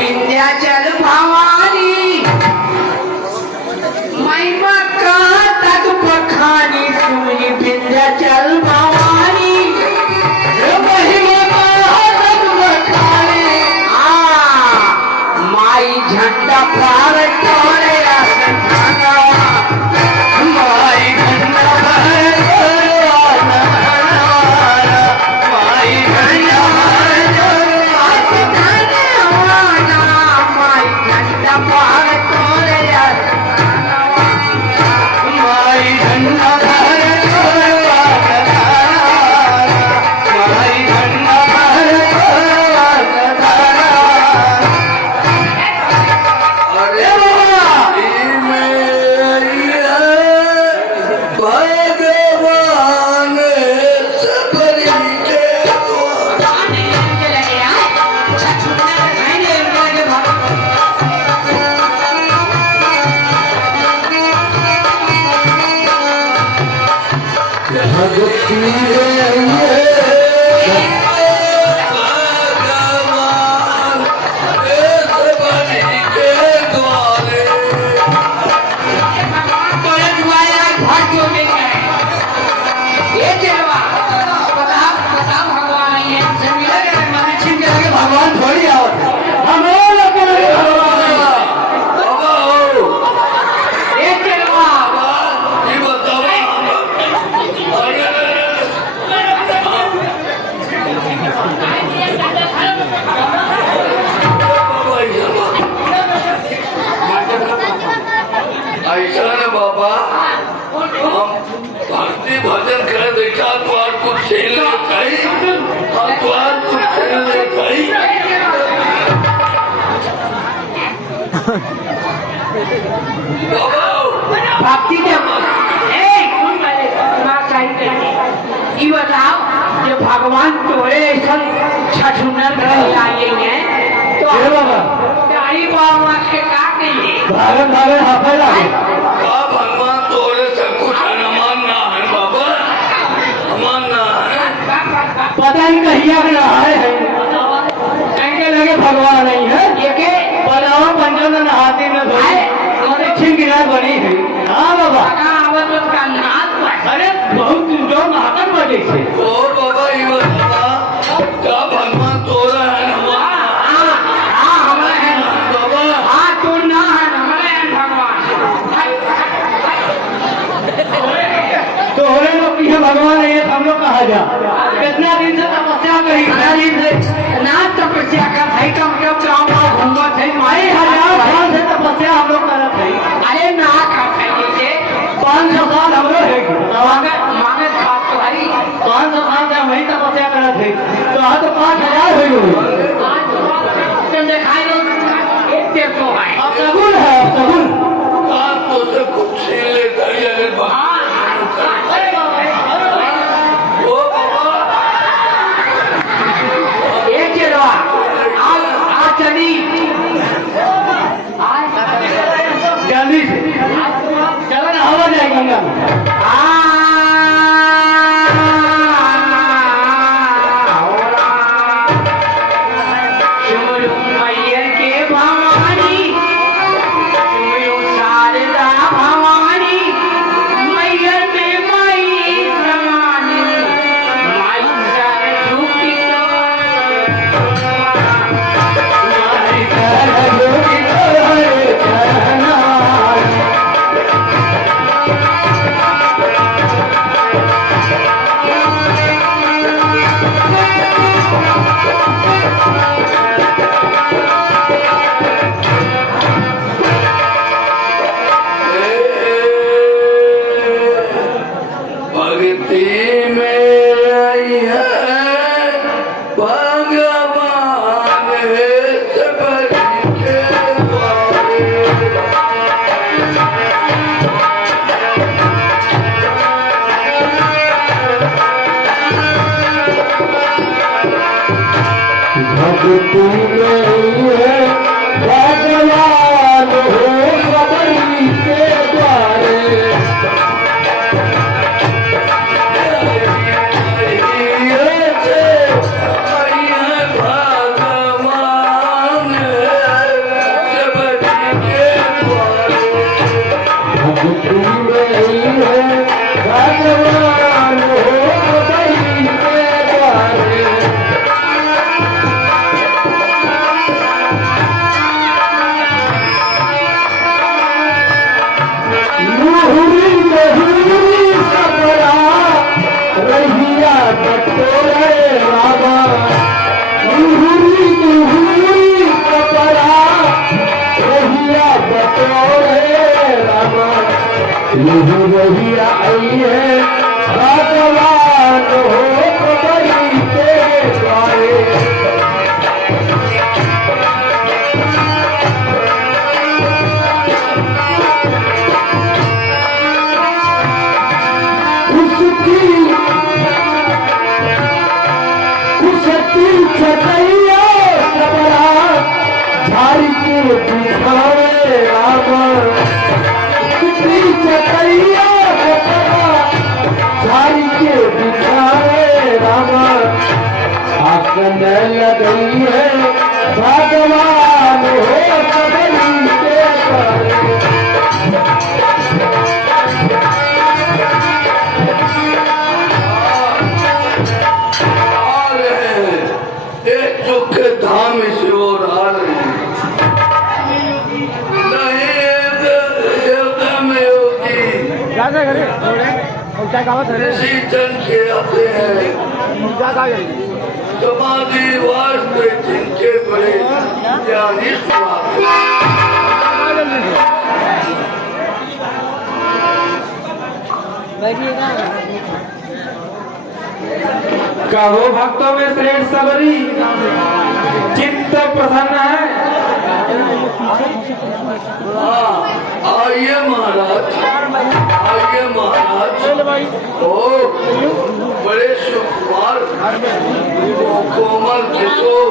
विंध्याचल भवानी महिमा का तद बखानी तुम्ही विंध्याचल भवानी महिमा का तद बखानी माई झंडा पार तोरे आसमाना माई झंडा पार तोरे आसमाना माई झंडा पार तोरे आसमाना माई झंडा पार तोरे आसमाना माई झंडा पार तोरे आसमाना माई झंडा पार तोरे आसमाना अरे भगवान सबरी के भगवान थोड़ी आवत हम लोग ऐसा है बाबा हम भक्ति भजन करे देखा द्वार को खेल गई द्वार को खेल गई भक्ति के ये बताओ जो भगवान तोरे ऐसा छठुनर आए हैं तो तारी बाबा के का कहिए भारत हाफे लगे भगवान तोरे सब कुछ अनुमान ना है बाबा अमान ना है पता ही कहिया के नहाए है कहीं लगे भगवान नहीं है ये के बनाओ पंचम नहाते न धोए और छिन गिरा बनी है हाँ बाबा आवत का नाच अरे बहुत जो महातन बजे से और बाबा ये बताना क्या भगवान तोरा है हमारे हैं बाबा हाँ तू ना है हमारे हैं भगवान तोरे लोग की भगवान है ये हम लोग कहा जा कितना दिन से तपस्या करी कितना दिन से ना तपस्या कर भाई कम गाँव गाँव घूमत है भाई 1000 साल से तपस्या हम लोग करत है अरे ना खाते जैसे 500 साल हम लोग है मांगे खात तो भाई 500 साल से हम ही तपस्या करत है तो हाँ तो 5000 हो गए तुम दिखाई दो एक देव तो है अब सगुन है अब सगुन कान तो से कुछ छीन ले गई अगर ओ बाबा एक चलो आज चली जल्दी से चलो ना हवा जाए गंगा मैया के भवानी शारदा भवानी मैया में माई भवानी माई सरस्वती भक्ति में आई है भगवान सबरी के द्वारे भक्ति में भगवान सबरी के द्वारे भगवान भगवान हो गई के द्वारे। लुहुरी लहुरी कपड़ा रहिया बटोरे रामा। लुहुरी लहुरी कपड़ा रहिया बटोरे रामा। लुहु रहिया आई है भगवान हो गई के द्वारे। उसकी छटैया कपड़ा झाड़ी के बिछावे रामा। उसकी छटैया कपड़ा झाड़ी के बिछावे रामा। आसन लगई है भगवान हो गई के द्वारे। धाम इस ओर आ रहे हैं। नहीं देवता में होगी ऋषि जन के आते हैं। समाधि वास्ते जिनके बड़े ज्ञानी कहो भक्तों में श्रेष्ठ सबरी चित्त प्रसन्न है। आइए महाराज, आइए महाराज। ओ बड़े सुकुमार कोमल किशोर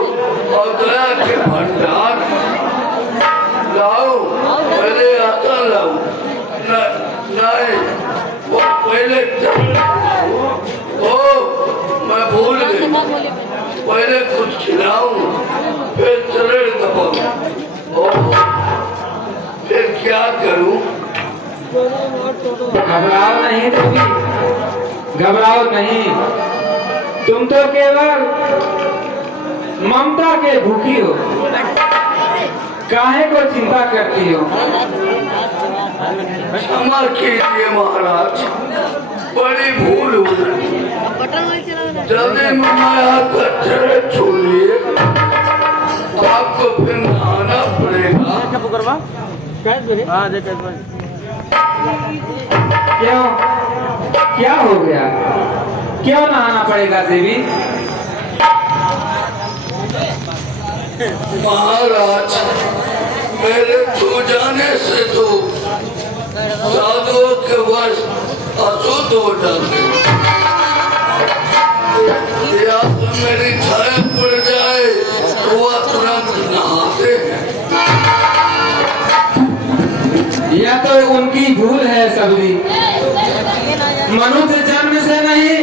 और दया के भंडार लाओ। पहले आता लाओ नहीं वो पहले मैं भूल गई। पहले कुछ खिलाऊं फिर चरण दबाऊं फिर क्या करूं? घबराओ नहीं देवी, घबराओ नहीं। तुम तो केवल ममता के भूखी हो, काहे को चिंता करती हो? क्षमा कीजिए महाराज, बड़ी भूल हो गई। जल्दी माया का चरण छू लिए तो आपको फिर नहाना पड़ेगा। क्यों, क्या हो गया? क्यों नहाना पड़ेगा देवी? महाराज मेरे छू जाने से तो साधुओं के वश अशुद्ध हो जाते। या तो मेरी छाया पड़ जाए तो वह तुरंत नहाते हैं। यह तो उनकी भूल है सबरी। मनुष्य जन्म से नहीं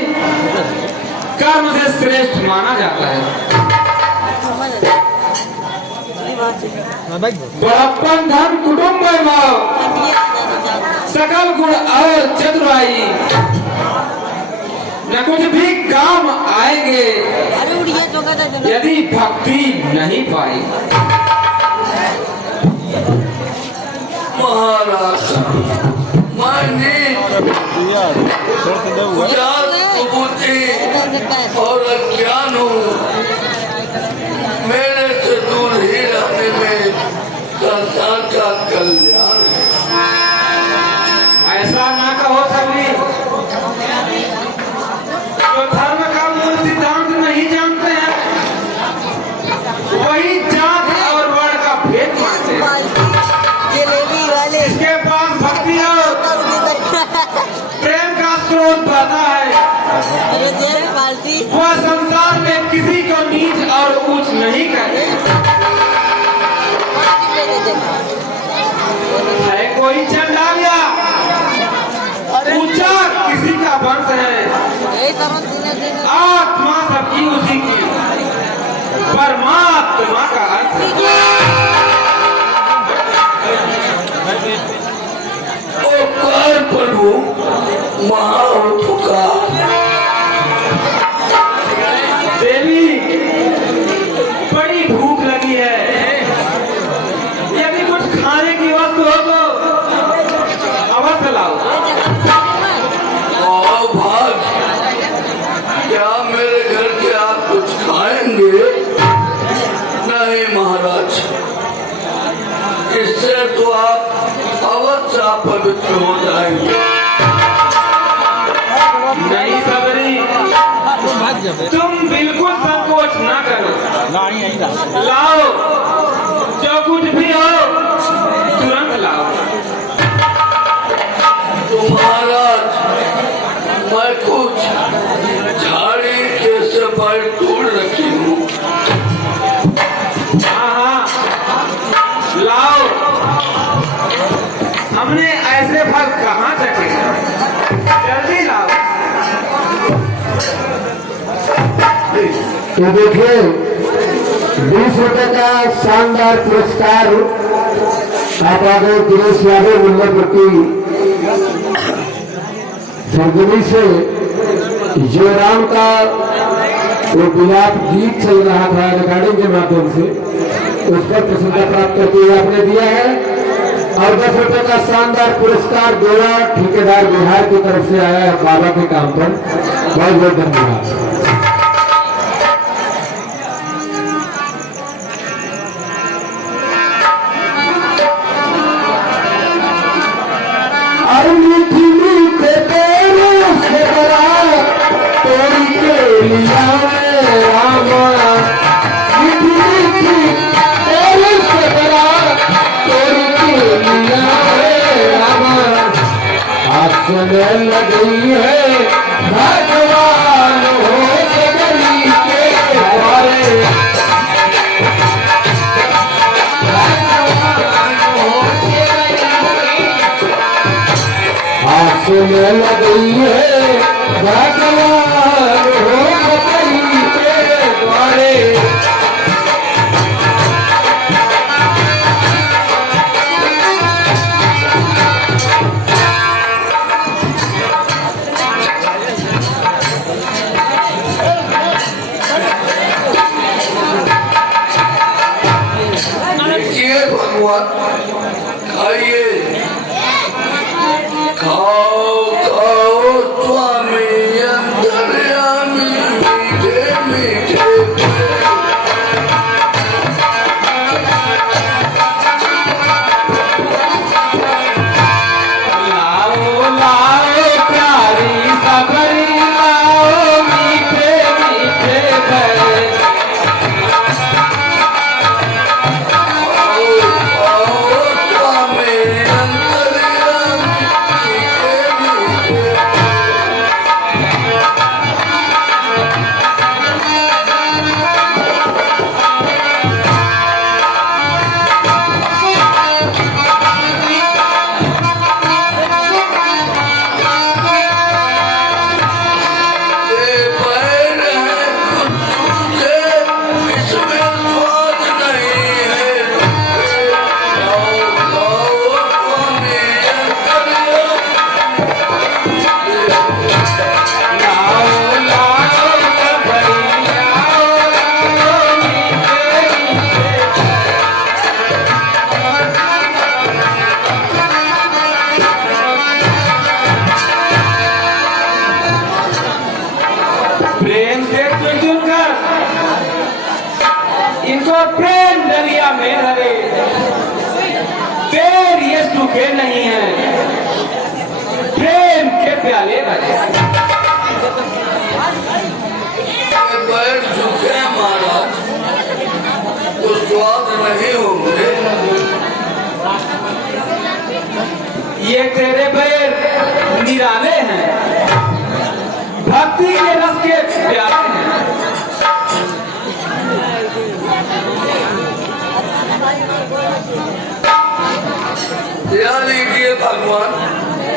कर्म से श्रेष्ठ माना जाता है। बड़प्पन धन कुटुंब वैभव सकल गुण और चतुराई न कुछ भी काम आएंगे यदि भक्ति नहीं पाई। महाराज और अज्ञान हूँ, मेरे से दूर ही रहने में संसार का कल्याण। ऐसा ना कहो सबरी, जो धर्म का मूल सिद्धांत नहीं जानते हैं वही जात और वर्ण का भेद मानते हैं। इसके पास भक्ति और प्रेम का स्रोत बहता है। वह संसार में किसी को नीच और ऊंच नहीं करते। है कोई चंडालिया ऊंचा किसी का वंश है। आत्मा सबकी उसी की, परमात्मा का अर्थ। ओ प्रभु महा तो आप अवश्य पवित्र हो जाएंगे। नहीं सबरी, तुम बिल्कुल संकोच ना करो। लाओ, जो कुछ भी हो तुरंत लाओ। तो महाराज, मैं कुछ झाड़ी के सफाई तोड़ रखी हूँ। हाँ, लाओ। हमने ऐसे फल कहाँ चखे, जल्दी लाओ। तो देखिए 20 रुपए का शानदार पुरस्कार आप आगे दिनेश यादव मुल्लापट्टी सरगुनी से योराम का वो विलाप गीत चल रहा था रिकॉर्डिंग के माध्यम से, उस पर प्रसन्नता प्राप्त करते हुए आपने दिया है। और 10 रुपए का शानदार पुरस्कार गोरा ठेकेदार बिहार की तरफ से आया है बाबा के काम पर। बहुत बहुत धन्यवाद। मीठी मीठे तेरे से बड़ा तोरी के लिया रामा, मीठी मीठी तेरे से बड़ा तोरी के लिया रामा। आसने लगी है भगवान हो गली के द्वारे, सुने लगी है भगवान हो गली के द्वारे। देखिए भगवान, खाइए, खाओ खाओ स्वामी अंतर्यामी मीठे मीठे। लाओ लाओ प्यारी सबरी, लाओ मीठे मीठे भरे। खाओ खाओ स्वामी अंतर्यामी मीठे मीठे। ये पैर है कुछ सूखे, इसमें स्वाद नहीं है। खाओ खाओ स्वामी अंतर्यामी। लाओ लाओ सबरी, लाओ लाओ मीठे मीठे। प्रेम से चुन चुन कर इनको प्रेम दरिया में हरे, पैर ये सूखे नहीं हैं, प्रेम के प्याले भरे। ये पैर सूखे हैं महाराज, तो स्वाद नहीं होंगे। ये तेरे पैर निराले हैं, भक्ति के रस के प्याले हैं। यह लीजिए भगवान,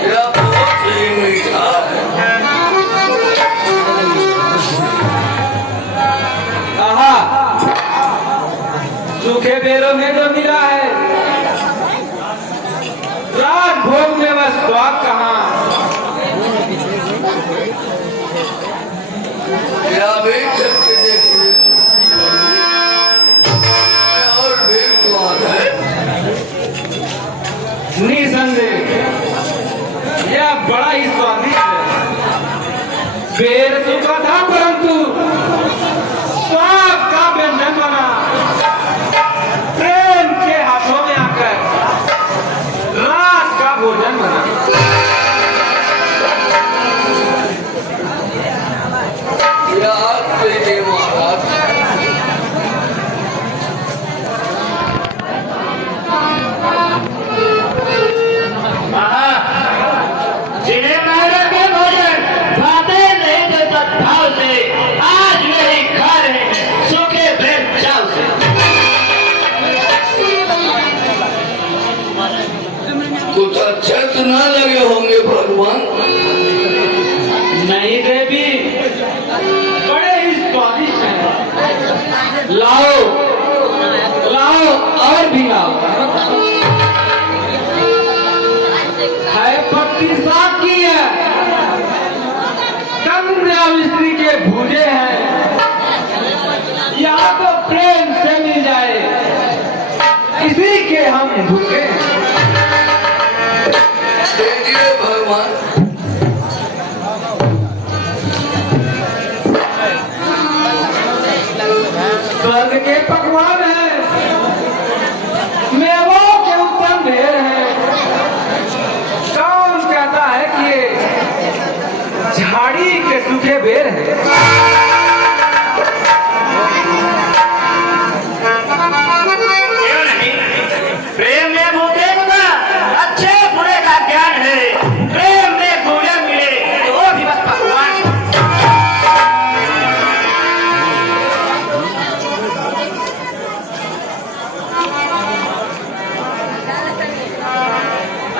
यह बहुत ही मीठा है। आहा, सूखे बेरों में जो मिला है, रात भोग में वह स्वाद कहाँ। यह भी करके देखिए, और भी स्वाद है। निसंदेह यह बड़ा ही स्वादिष्ट है। बेर सूखा था परंतु स्वाद का व्यंजन बना, प्रेम के हाथों में आकर कुछ अच्छे तो ना लगे होंगे भगवान। नहीं देवी, बड़े ही स्वादिष्ट हैं। लाओ लाओ और भी लाओ। है पत्ती साग की है, कन्या मिस्त्री के भूजे हैं, या तो प्रेम से मिल जाए, इसी के हम भूखे हैं। देखिए भगवान, स्वर्ग के पकवान हैं, मेवों के उत्तम ढेर हैं। कौन कहता है कि ये झाड़ी के सूखे बेर हैं? क्यों नहीं? प्रेम में भूखे का अच्छे बुरे का ज्ञान है। प्रेम में भूले मिले तो वो भी बस पकवान।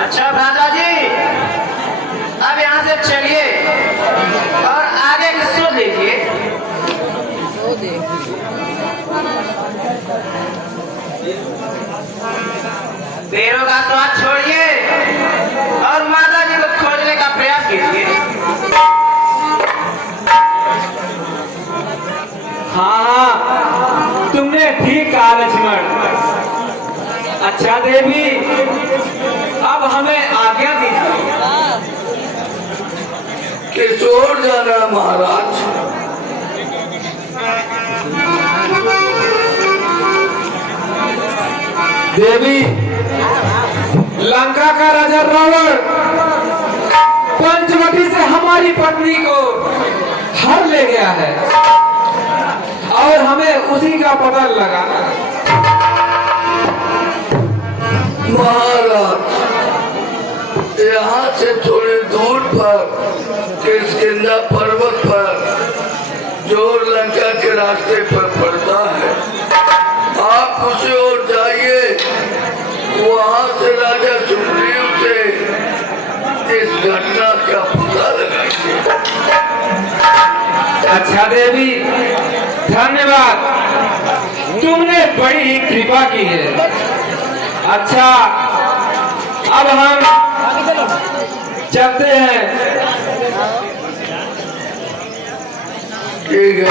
अच्छा भ्राता जी, अब यहाँ से चलिए और आगे की सुन लीजिए। पेड़ों का स्वाद छोड़िए और माता जी को खोजने का प्रयास कीजिए। हाँ, तुमने ठीक कहा लक्ष्मण। अच्छा देवी, अब हमें आज्ञा दीजिए। किस ओर जाना है महाराज? देवी, लंका का राजा रावण पंचवटी से हमारी पत्नी को हर ले गया है और हमें उसी का पता लगा। महाराज, यहाँ से थोड़ी दूर पर किष्किंधा पर्वत पर जो लंका के रास्ते पर पड़ता है, आप उसे ओर जाइए। वहाँ से राजा सुग्रीव से इस घटना का पता लगाइए। अच्छा देवी, धन्यवाद, तुमने बड़ी कृपा की है। अच्छा, अब हम चलते हैं। ठीक है।